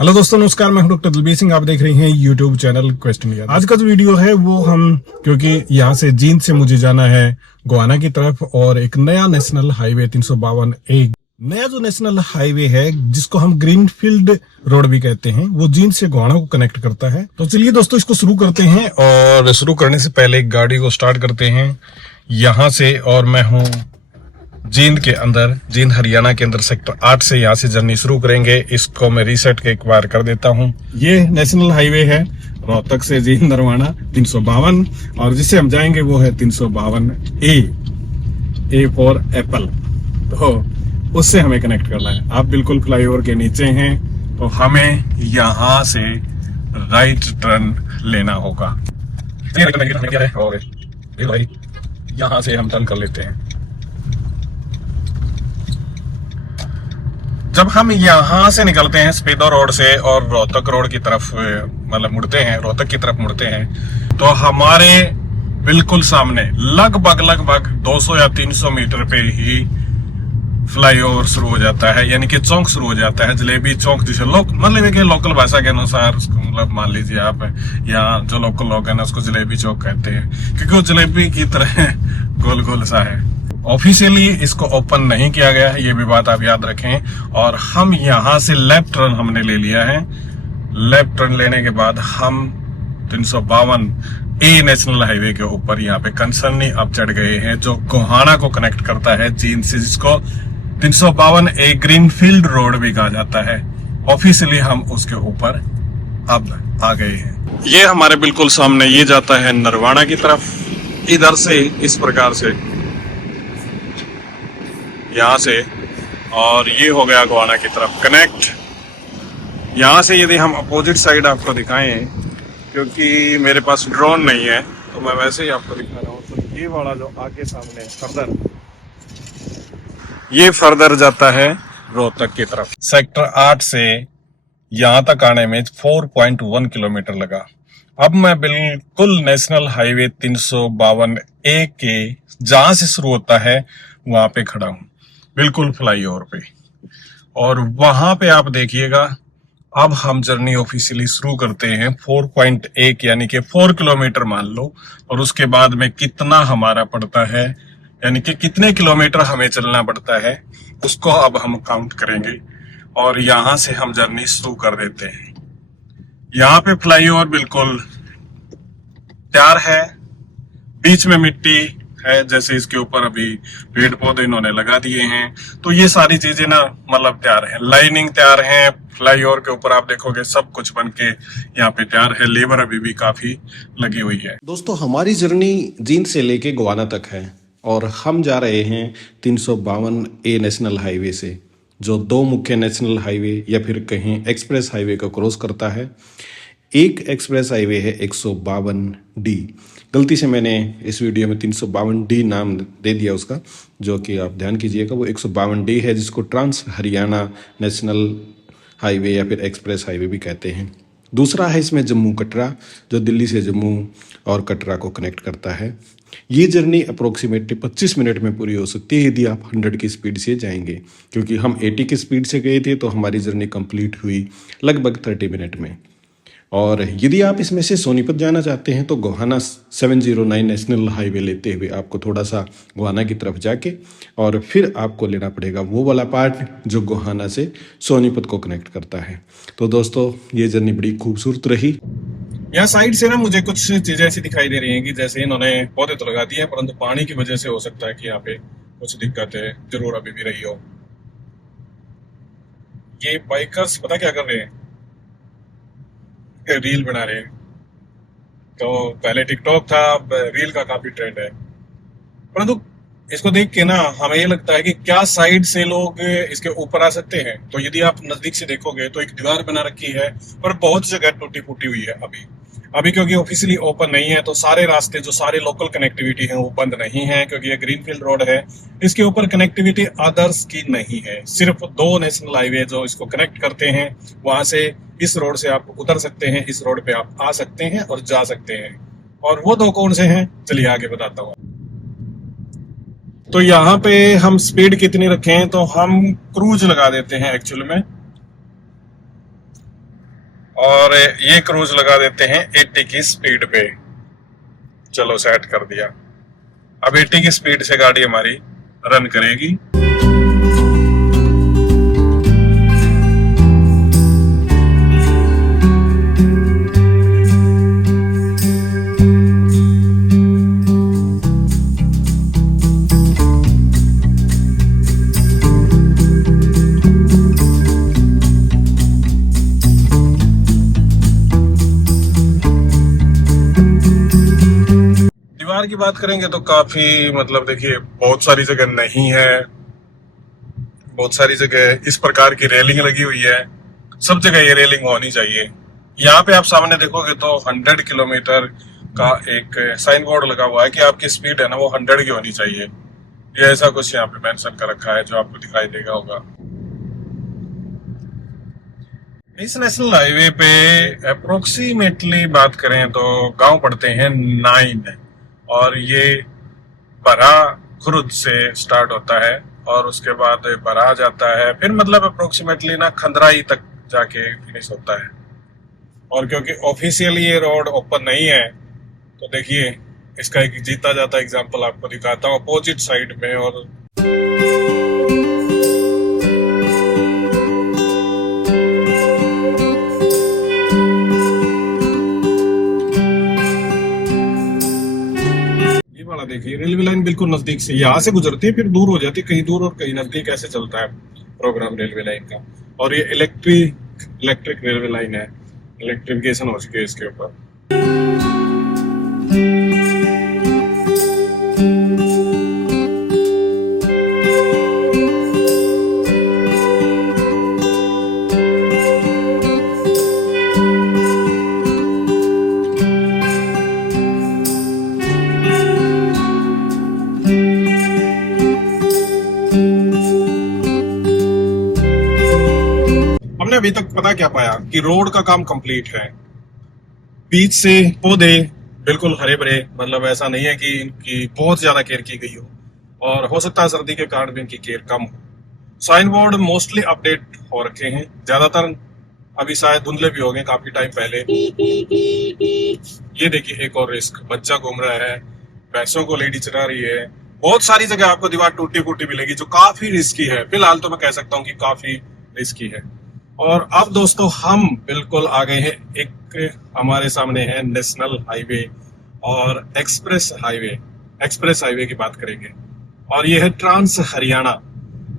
Hello दोस्तों, नमस्कार। मैं हूं डॉक्टर दलबीर सिंह। आप देख रहे हैं यूट्यूब चैनल क्वेस्ट इंडिया। आज का जो वीडियो है वो हम, क्योंकि यहाँ से जींद से मुझे जाना है गोवाना की तरफ, और एक नया नेशनल हाईवे 352 एक नया जो नेशनल हाईवे है जिसको हम ग्रीनफील्ड रोड भी कहते हैं, वो जींद से गोवाना को कनेक्ट करता है। तो चलिए दोस्तों, इसको शुरू करते हैं। और शुरू करने से पहले गाड़ी को स्टार्ट करते हैं यहाँ से। और मैं हूँ जींद के अंदर, जींद हरियाणा के अंदर सेक्टर 8 से यहाँ से जर्नी शुरू करेंगे। इसको मैं रीसेट के एक बार कर देता हूँ। ये नेशनल हाईवे है रोहतक से जींद नरवाना 352, और जिससे हम जाएंगे वो है 352 ए फॉर एप्पल। तो उससे हमें कनेक्ट करना है। आप बिल्कुल फ्लाईओवर के नीचे हैं, तो हमें यहाँ से राइट टर्न लेना होगा। और यहाँ से हम टर्न कर लेते हैं। जब हम यहाँ से निकलते हैं स्पीडो रोड से और रोहतक रोड की तरफ मतलब मुड़ते हैं, रोहतक की तरफ मुड़ते हैं, तो हमारे बिल्कुल सामने लगभग 200 या 300 मीटर पे ही फ्लाईओवर शुरू हो जाता है, यानी कि चौक शुरू हो जाता है। जलेबी चौक जिसे मतलब कि लोकल भाषा के अनुसार उसको मतलब मान लीजिए आप, यहाँ जो लोकल लोग हैं ना उसको जलेबी चौक कहते हैं, क्योंकि वो जलेबी की तरह गोल गोल सा है। ऑफिशियली इसको ओपन नहीं किया गया है, ये भी बात आप याद रखें। और हम यहाँ से लेफ्ट टर्न हमने ले लिया है। लेफ्ट टर्न लेने के बाद हम 352 ए नेशनल हाईवे के ऊपर यहाँ पे कंसर्नी अब चढ़ गए हैं, जो गोहाना को कनेक्ट करता है जींद से, जिसको 352 ए ग्रीनफील्ड रोड भी कहा जाता है। ऑफिशियली हम उसके ऊपर अब आ गए हैं। ये हमारे बिल्कुल सामने ये जाता है नरवाना की तरफ। इधर से इस प्रकार से यहाँ से, और ये हो गया गोवाना की तरफ कनेक्ट। यहाँ से यदि हम अपोजिट साइड आपको दिखाएं, क्योंकि मेरे पास ड्रोन नहीं है तो मैं वैसे ही आपको दिखा रहा हूँ। तो ये वाला जो आगे सामने फर्दर, ये फर्दर जाता है रोहतक की तरफ। सेक्टर 8 से यहाँ तक आने में 4.1 किलोमीटर लगा। अब मैं बिल्कुल नेशनल हाईवे 352 ए के जहां से शुरू होता है वहां पे खड़ा हूं, बिल्कुल फ्लाईओवर पे। और वहां पे आप देखिएगा, अब हम जर्नी ऑफिशियली शुरू करते हैं 4.1 यानी कि 4 किलोमीटर मान लो। और उसके बाद में कितना हमारा पड़ता है, यानी कि कितने किलोमीटर हमें चलना पड़ता है, उसको अब हम काउंट करेंगे। और यहां से हम जर्नी शुरू कर देते हैं। यहाँ पे फ्लाईओवर बिल्कुल तैयार है, बीच में मिट्टी है, जैसे इसके ऊपर अभी पेड़ पौधे इन्होंने लगा दिए हैं। तो ये सारी चीजें ना मतलब तैयार है, लाइनिंग तैयार है। फ्लाईओवर के ऊपर आप देखोगे सब कुछ बन के यहाँ पे तैयार है। लेबर अभी भी काफी लगी हुई है। दोस्तों, हमारी जर्नी जींद से लेके गोवाना तक है, और हम जा रहे हैं 352 ए नेशनल हाईवे से, जो दो मुख्य नेशनल हाईवे या फिर कहीं एक्सप्रेस हाईवे को क्रॉस करता है। एक एक्सप्रेस हाईवे है 152 डी। गलती से मैंने इस वीडियो में 352 डी नाम दे दिया उसका, जो कि आप ध्यान कीजिएगा, वो 152 डी है, जिसको ट्रांस हरियाणा नेशनल हाईवे या फिर एक्सप्रेस हाईवे भी कहते हैं। दूसरा है इसमें जम्मू कटरा, जो दिल्ली से जम्मू और कटरा को कनेक्ट करता है। ये जर्नी अप्रोक्सीमेटली 25 मिनट में पूरी हो सकती है यदि आप 100 की स्पीड से जाएंगे, क्योंकि हम 80 की स्पीड से गए थे तो हमारी जर्नी कंप्लीट हुई लगभग 30 मिनट में। और यदि आप इसमें से सोनीपत जाना चाहते हैं तो गोहाना 709 नेशनल हाईवे लेते हुए आपको थोड़ा सा गोहाना की तरफ जाके, और फिर आपको लेना पड़ेगा वो वाला पार्ट जो गोहाना से सोनीपत को कनेक्ट करता है। तो दोस्तों, ये जर्नी बड़ी खूबसूरत रही। यहाँ साइड से ना मुझे कुछ चीजें ऐसी दिखाई दे रही हैं कि जैसे इन्होंने पौधे तो लगा दिए हैं, परंतु पानी की वजह से हो सकता है कि यहाँ पे कुछ दिक्कतें जरूर अभी भी रही हो। ये बाइकर्स पता क्या कर रहे हैं, रील बना रहे हैं। तो पहले टिकटॉक था, अब रील का काफी ट्रेंड है। परंतु इसको देख के ना हमें ये लगता है कि क्या साइड से लोग इसके ऊपर आ सकते हैं। तो यदि आप नजदीक से देखोगे तो एक दीवार बना रखी है, पर बहुत जगह टूटी फूटी हुई है अभी क्योंकि ऑफिशियली ओपन नहीं है। तो सारे रास्ते, जो सारे लोकल कनेक्टिविटी है, वो बंद नहीं है, क्योंकि ये ग्रीनफील्ड रोड है। इसके ऊपर कनेक्टिविटी अदर्स की नहीं है, सिर्फ 2 नेशनल हाईवे जो इसको कनेक्ट करते हैं। वहां से इस रोड से आप उतर सकते हैं, इस रोड पे आप आ सकते हैं और जा सकते हैं। और वो 2 कौन से हैं, चलिए आगे बताता हूँ। तो यहाँ पे हम स्पीड कितनी रखें, तो हम क्रूज लगा देते हैं एक्चुअल में। और ये क्रूज लगा देते हैं 80 की स्पीड पे। चलो सेट कर दिया। अब 80 की स्पीड से गाड़ी हमारी रन करेगी। दीवार की बात करेंगे तो काफी मतलब देखिए बहुत सारी जगह नहीं है, बहुत सारी जगह इस प्रकार की रेलिंग लगी हुई है। सब जगह ये रेलिंग होनी चाहिए। यहाँ पे आप सामने देखोगे तो 100 किलोमीटर का एक साइन बोर्ड लगा हुआ है कि आपकी स्पीड है ना वो 100 की होनी चाहिए। ये ऐसा कुछ यहाँ पे मेंशन कर रखा है जो आपको दिखाई देगा होगा। इस नेशनल हाईवे पे अप्रोक्सीमेटली बात करें तो गांव पड़ते हैं 9 और ये बरा खुर्द से स्टार्ट होता है और उसके बाद बरा जाता है, फिर मतलब अप्रोक्सीमेटली ना खंदराई तक जाके फिनिश होता है। और क्योंकि ऑफिशियली ये रोड ओपन नहीं है तो देखिए इसका एक जीता जाता एग्जांपल आपको दिखाता हूँ अपोजिट साइड में। और देखिए रेलवे लाइन बिल्कुल नजदीक से यहाँ से गुजरती है, फिर दूर हो जाती है, कहीं दूर और कहीं नजदीक, ऐसे चलता है प्रोग्राम रेलवे लाइन का। और ये इलेक्ट्रिक रेलवे लाइन है, इलेक्ट्रिफिकेशन हो चुकी है इसके ऊपर। अभी तक पता क्या पाया कि रोड का काम कंप्लीट है, बीच से पौधे बिल्कुल हरे भरे, मतलब ऐसा नहीं है कि इनकी बहुत ज्यादा केयर की गई हो, और हो सकता है सर्दी के कारण भी इनकी केयर कम हो। साइन बोर्ड मोस्टली अपडेट हो रखे हैं, ज्यादातर अभी शायद धुंधले भी हो गए काफी टाइम पहले। ये देखिए एक और रिस्क, बच्चा घूम रहा है, भैंसों को लेडी चरा रही है, बहुत सारी जगह आपको दीवार टूटी फूटी मिलेगी जो काफी रिस्की है। फिलहाल तो मैं कह सकता हूँ कि काफी रिस्की है। और अब दोस्तों हम बिल्कुल आ गए हैं, एक हमारे सामने है नेशनल हाईवे और एक्सप्रेस हाईवे की बात करेंगे, और ये है ट्रांस हरियाणा।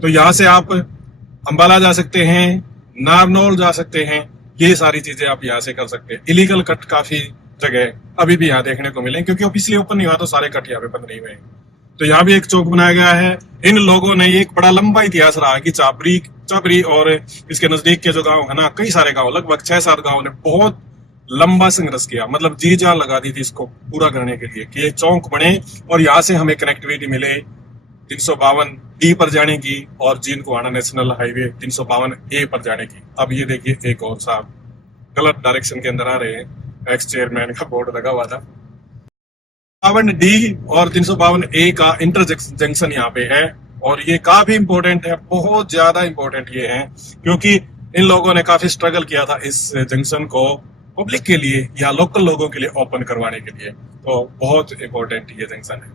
तो यहाँ से आप अंबाला जा सकते हैं, नारनौल जा सकते हैं, ये सारी चीजें आप यहाँ से कर सकते हैं। इलीगल कट काफी जगह अभी भी यहाँ देखने को मिले, क्योंकि ऑफिशियली ओपन नहीं हुआ तो सारे कट यहाँ पे बंद नहीं हुए। तो यहाँ भी एक चौक बनाया गया है। इन लोगों ने एक बड़ा लंबा इतिहास रहा कि चापरी और इसके नजदीक के जो गांव है ना, कई सारे गांव, लगभग 6-7 गांव ने बहुत लंबा संघर्ष किया, मतलब जी जान लगा दी थी इसको पूरा करने के लिए कि ये चौक बने और यहाँ से हमें कनेक्टिविटी मिले 352D पर जाने की और जीन को आना नेशनल हाईवे 352A पर जाने की। अब ये देखिए एक और साहब गलत डायरेक्शन के अंदर आ रहे हैं, एक्स चेयरमैन का बोर्ड लगा हुआ था। 352D और 352A का इंटर जंक्शन यहाँ पे है, और ये काफी इंपॉर्टेंट है, बहुत ज्यादा इंपॉर्टेंट ये है, क्योंकि इन लोगों ने काफी स्ट्रगल किया था इस जंक्शन को पब्लिक के लिए या लोकल लोगों के लिए ओपन करवाने के लिए। तो बहुत इंपॉर्टेंट ये जंक्शन है।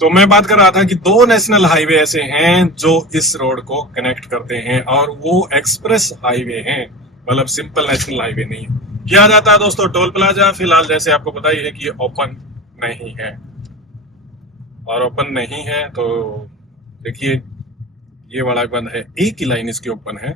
तो मैं बात कर रहा था कि 2 नेशनल हाईवे ऐसे हैं जो इस रोड को कनेक्ट करते हैं, और वो एक्सप्रेस हाईवे हैं, मतलब सिंपल नेशनल हाईवे नहीं है। किया जाता है दोस्तों टोल प्लाजा, फिलहाल जैसे आपको पता ही है कि ये ओपन नहीं है, और ओपन नहीं है तो देखिए ये वाला बंद है, एक ही लाइन इसकी ओपन है।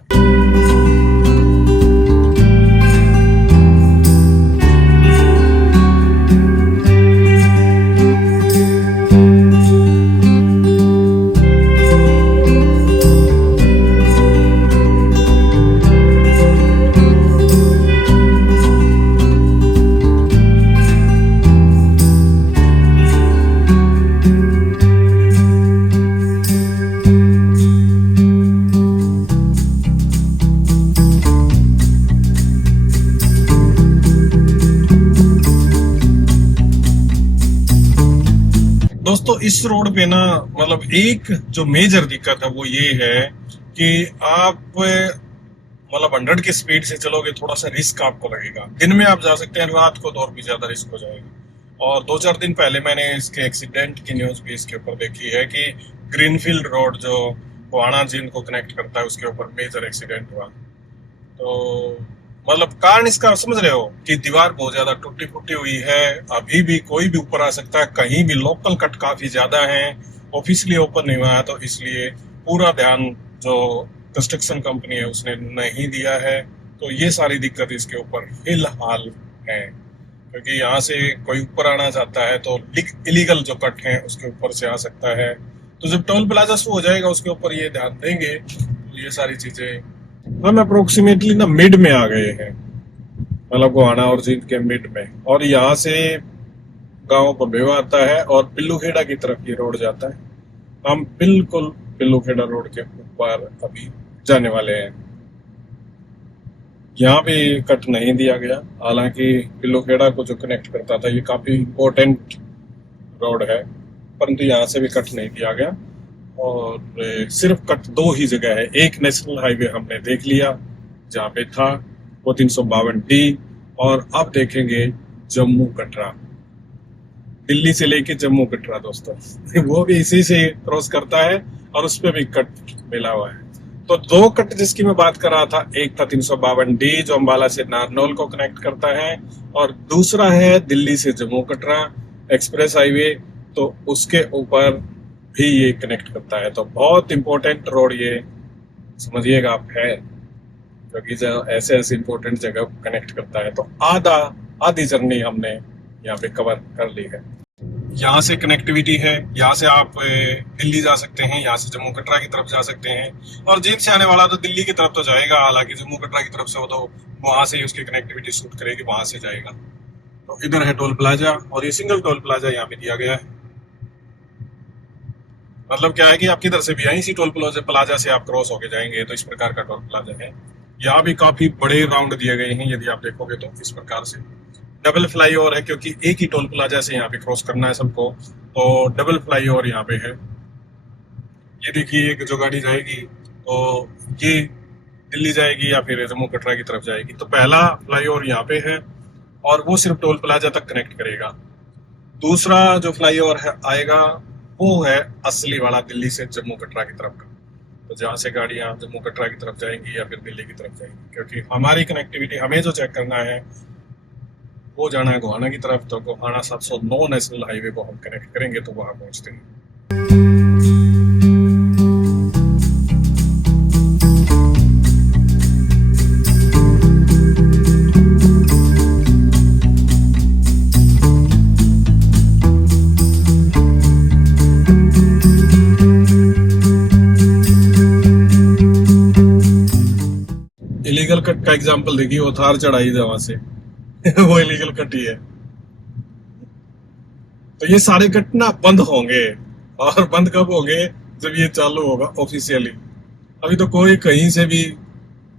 दोस्तों इस रोड पे ना मतलब एक जो मेजर दिक्कत है वो ये है कि आप मतलब 100 की स्पीड से चलोगे थोड़ा सा रिस्क आपको लगेगा। दिन में आप जा सकते हैं, रात को तो और भी ज्यादा रिस्क हो जाएगा। और 2-4 दिन पहले मैंने इसके एक्सीडेंट की न्यूज भी इसके ऊपर देखी है कि ग्रीनफील्ड रोड जो गोहाना जींद को कनेक्ट करता है उसके ऊपर मेजर एक्सीडेंट हुआ। तो मतलब कारण इसका समझ रहे हो कि दीवार बहुत ज्यादा टूटी फूटी हुई है, अभी भी कोई भी ऊपर आ सकता है, कहीं भी लोकल कट काफी ज्यादा है, ऑफिशियली ओपन नहीं हुआ है, तो इसलिए पूरा ध्यान जो कंस्ट्रक्शन कंपनी है उसने नहीं दिया है। तो ये सारी दिक्कत इसके ऊपर फिलहाल है, क्योंकि यहाँ से कोई ऊपर आना चाहता है तो इलीगल जो कट है उसके ऊपर से आ सकता है। तो जब टोल प्लाजा शुरू हो जाएगा उसके ऊपर ये ध्यान देंगे। तो ये सारी चीजें हम अप्रोक्सीमेटली ना मिड में आ गए हैं, मतलब गोहाना और जींद के मिड में, और यहाँ से गांव बब्बेवा आता है और पिल्लूखेड़ा की तरफ ये रोड जाता है। हम बिल्कुल पिल्लूखेड़ा रोड के ऊपर अभी जाने वाले हैं। यहाँ पे कट नहीं दिया गया, हालांकि पिल्लूखेड़ा को जो कनेक्ट करता था ये काफी इम्पोर्टेंट रोड है, परंतु यहाँ से भी कट नहीं दिया गया। और सिर्फ कट 2 ही जगह है। एक नेशनल हाईवे हमने देख लिया जहाँ पे था, वो 352D, और अब देखेंगे जम्मू कटरा, दिल्ली से लेके जम्मू कटरा दोस्तों वो भी इसी से क्रॉस करता है और उस पर भी कट मिला हुआ है। तो 2 कट जिसकी मैं बात कर रहा था, एक था 352D जो अम्बाला से नारनौल को कनेक्ट करता है, और दूसरा है दिल्ली से जम्मू कटरा एक्सप्रेस हाईवे, तो उसके ऊपर भी ये कनेक्ट करता है। तो बहुत इंपॉर्टेंट रोड ये समझिएगा आप है, क्योंकि जब ऐसे ऐसे इंपॉर्टेंट जगह कनेक्ट करता है तो आधी जर्नी हमने यहाँ पे कवर कर ली है। यहाँ से कनेक्टिविटी है, यहाँ से आप दिल्ली जा सकते हैं, यहाँ से जम्मू कटरा की तरफ जा सकते हैं, और जींद से आने वाला तो दिल्ली की तरफ तो जाएगा, हालांकि जम्मू कटरा की तरफ से वो तो वहां से ही उसकी कनेक्टिविटी शूट करेगी, वहां से जाएगा। तो इधर है टोल प्लाजा, और ये सिंगल टोल प्लाजा यहाँ पे दिया गया है। मतलब क्या है कि आपकी इधर से भी यहीं सी टोल प्लाजा से आप क्रॉस होके जाएंगे, तो इस प्रकार का टोल प्लाजा है। यहाँ भी काफी बड़े राउंड दिए गए हैं, यदि आप देखोगे तो इस प्रकार से डबल फ्लाईओवर है, क्योंकि एक ही टोल प्लाजा से यहाँ पे क्रॉस करना है सबको, तो डबल फ्लाईओवर यहाँ पे है। ये देखिए एक जो गाड़ी जाएगी तो ये दिल्ली जाएगी या फिर जम्मू कटरा की तरफ जाएगी, तो पहला फ्लाईओवर यहाँ पे है और वो सिर्फ टोल प्लाजा तक कनेक्ट करेगा। दूसरा जो फ्लाईओवर है आएगा वो है असली वाला दिल्ली से जम्मू कटरा की तरफ का, तो जहाँ से गाड़ियाँ जम्मू कटरा की तरफ जाएंगी या फिर दिल्ली की तरफ जाएंगी, क्योंकि हमारी कनेक्टिविटी हमें जो चेक करना है वो जाना है गोहाना की तरफ। तो गोहाना 709 नेशनल हाईवे को हम कनेक्ट करेंगे तो वहां पहुंचते हैं। इलीगल कट का एग्जांपल देखिए, वो थार चढ़ाई था वहां से वो इलीगल कट ही है। तो ये सारे कट ना बंद होंगे, और बंद कब होंगे? जब ये चालू होगा ऑफिशियली। अभी तो कोई कहीं से भी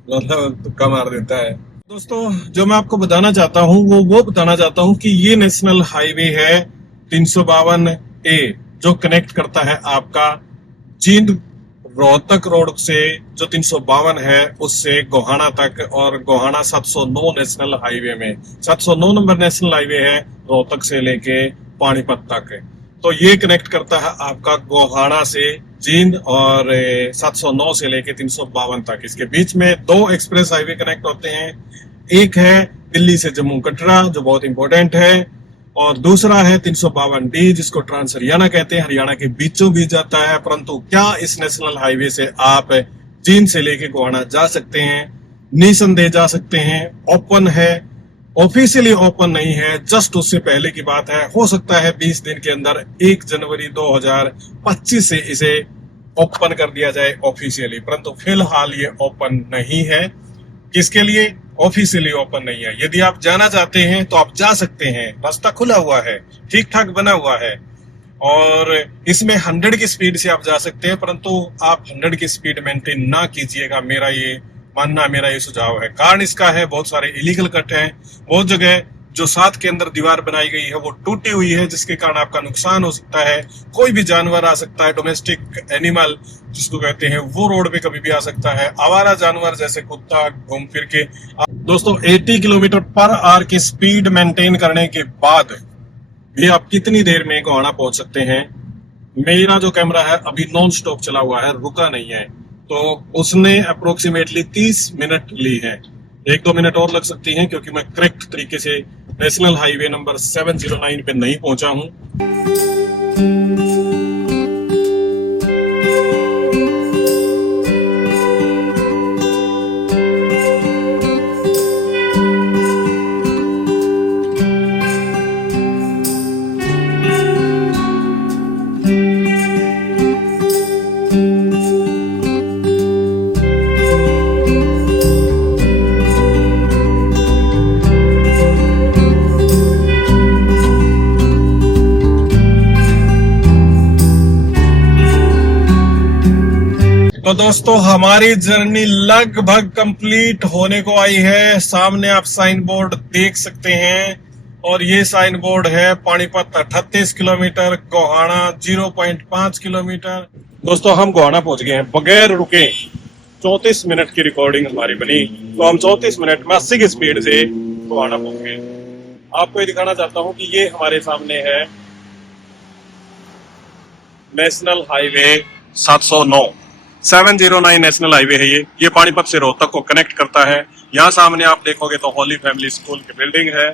मतलब तुक्का मार देता है। दोस्तों जो मैं आपको बताना चाहता हूँ वो बताना चाहता हूँ कि ये नेशनल हाईवे है 352A जो कनेक्ट करता है आपका जींद रोहतक रोड से, जो 352 है उससे गोहाना तक, और गोहाना 709 नेशनल हाईवे में 709 नंबर नेशनल हाईवे है रोहतक से लेके पानीपत तक। तो ये कनेक्ट करता है आपका गोहाना से जींद और 709 से लेके 352 तक। इसके बीच में 2 एक्सप्रेस हाईवे कनेक्ट होते हैं, एक है दिल्ली से जम्मू कटरा जो बहुत इंपॉर्टेंट है, और दूसरा है 352D जिसको ट्रांस हरियाणा कहते हैं, हरियाणा के बीचों बीच जाता है। परंतु क्या इस नेशनल हाईवे से आप जींद से लेके गोहाना जा सकते हैं? निसंदेह जा सकते हैं। ओपन है, ऑफिशियली ओपन नहीं है, जस्ट उससे पहले की बात है। हो सकता है 20 दिन के अंदर 1 जनवरी 2025 से इसे ओपन कर दिया जाए ऑफिशियली, परंतु फिलहाल ये ओपन नहीं है। किसके लिए ऑफिशियली ओपन नहीं है? यदि आप जाना चाहते हैं तो आप जा सकते हैं, रास्ता खुला हुआ है, ठीक ठाक बना हुआ है, और इसमें 100 की स्पीड से आप जा सकते हैं, परंतु आप 100 की स्पीड मेंटेन ना कीजिएगा, मेरा ये मानना, मेरा ये सुझाव है। कारण इसका है बहुत सारे इलीगल कट हैं, बहुत जगह जो साथ के अंदर दीवार बनाई गई है वो टूटी हुई है, जिसके कारण आपका नुकसान हो सकता है। कोई भी जानवर आ सकता है, डोमेस्टिक एनिमल जिसको कहते हैं, वो रोड पे कभी भी आ सकता है। आवारा जानवर जैसे कुत्ता घूम फिर के। दोस्तों 80 किलोमीटर पर आवर की स्पीड मेंटेन करने के बाद भी आप कितनी देर में गोहाना पहुंच सकते हैं। मेरा जो कैमरा है अभी नॉन स्टॉप चला हुआ है, रुका नहीं है, तो उसने अप्रोक्सीमेटली 30 मिनट ली है। 1-2 मिनट और लग सकती हैं क्योंकि मैं करेक्ट तरीके से नेशनल हाईवे नंबर 709 पे नहीं पहुंचा हूं। तो दोस्तों हमारी जर्नी लगभग कंप्लीट होने को आई है। सामने आप साइन बोर्ड देख सकते हैं और ये साइन बोर्ड है पानीपत 38 किलोमीटर, गोहाना 0.5 किलोमीटर। दोस्तों हम गोहाना पहुंच गए हैं बगैर रुके। 34 मिनट की रिकॉर्डिंग हमारी बनी, तो हम 34 मिनट में 80 की स्पीड से गोहाना पहुंच गए। आपको ये दिखाना चाहता हूं कि ये हमारे सामने है नेशनल हाईवे 709 नेशनल हाईवे है। ये पानीपत से रोहतक को कनेक्ट करता है। यहाँ सामने आप देखोगे तो होली फैमिली स्कूल की बिल्डिंग है।